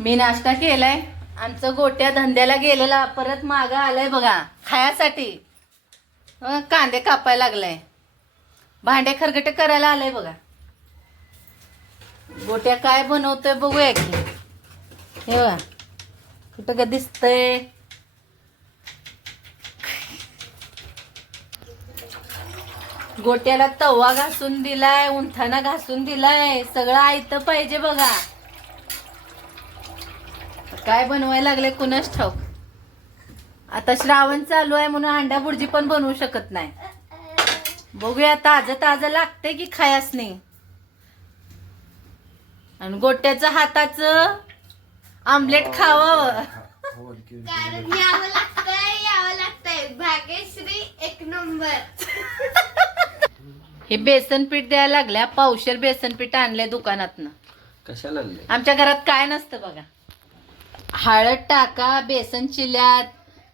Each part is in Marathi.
मी नाश्ता केलाय. आमचं गोट्या धंद्याला गेलेला परत मागं आलाय बघा खायासाठी. कांदे कापायला लागलाय, भांडे खरगटे करायला आलंय बघा. गोट्या काय बनवतोय बघूया की. हे बघा कुठं का दिसतंय. गोट्याला तवा घासून दिलाय, उंठाना घासून दिलाय, सगळं आयतं पाहिजे बघा. काय बनवायला लागले कुणाच ठाऊक. आता श्रावण चालू आहे म्हणून अंडा बुर्जी पण बनवू शकत नाही. बघूया ताजं ताजं लागतंय की खायास नाही. आणि गोट्याचं हाताचं आमलेट खावावं. कारण यावं लागतंय भाग्यश्री एक नंबर. हे बेसन पीठ द्यायला लागल्या. पावशेर बेसन पीठ आणलंय दुकानातनं. कशाला आणलंय? आमच्या घरात काय नसतं बघा. हळद टाका बेसन चिल्यात,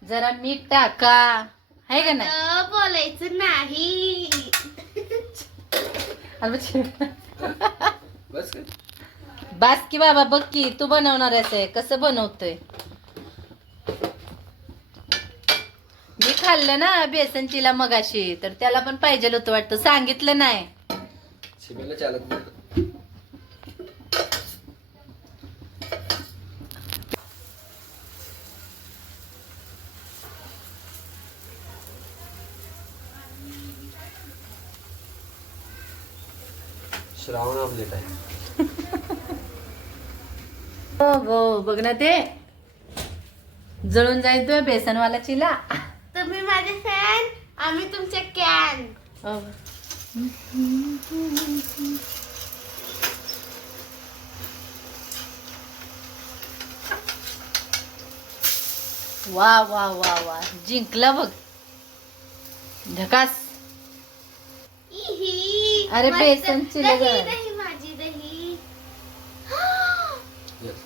जरा मीठ टाका, आहे का नाही. बोलायचं नाही. बस काय? बास की बाबा. बघ की तू बनवणार आहे कसं बनवतोय. मी खाल्लं ना बेसन चिला मगाशी, तर त्याला पण पाहिजे होतं वाटतं. सांगितलं नाही. शिमेला चालत नाही. श्रावण ऑमलेट आहे. हो गो बघ ना ते जळून जाईल तो बेसनवाला चिला. तुम्ही माझे फॅन, आम्ही तुमचे कॅन. वा वा वा वा जिंकला बघ. झकास. इही. अरे मस्त. बेसनची दही लगा. दही माझी दही. Yes.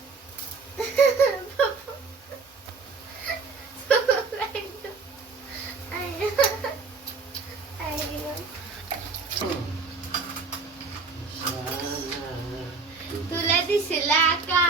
तुला दिसला का.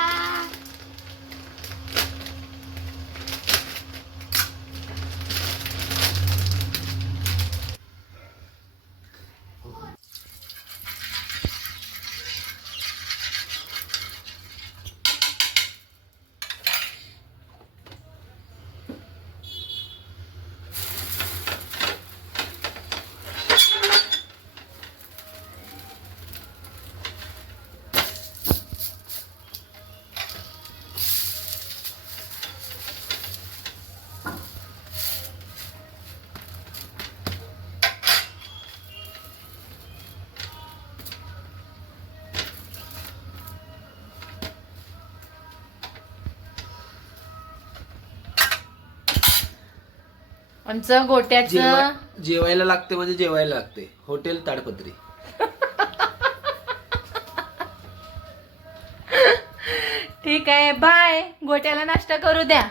आमचं गोट्याचं जेवायला लागते म्हणजे जेवायला लागते. हॉटेल ताडपत्री. ठीक आहे. बाय. गोट्याला नाश्ता करू द्या.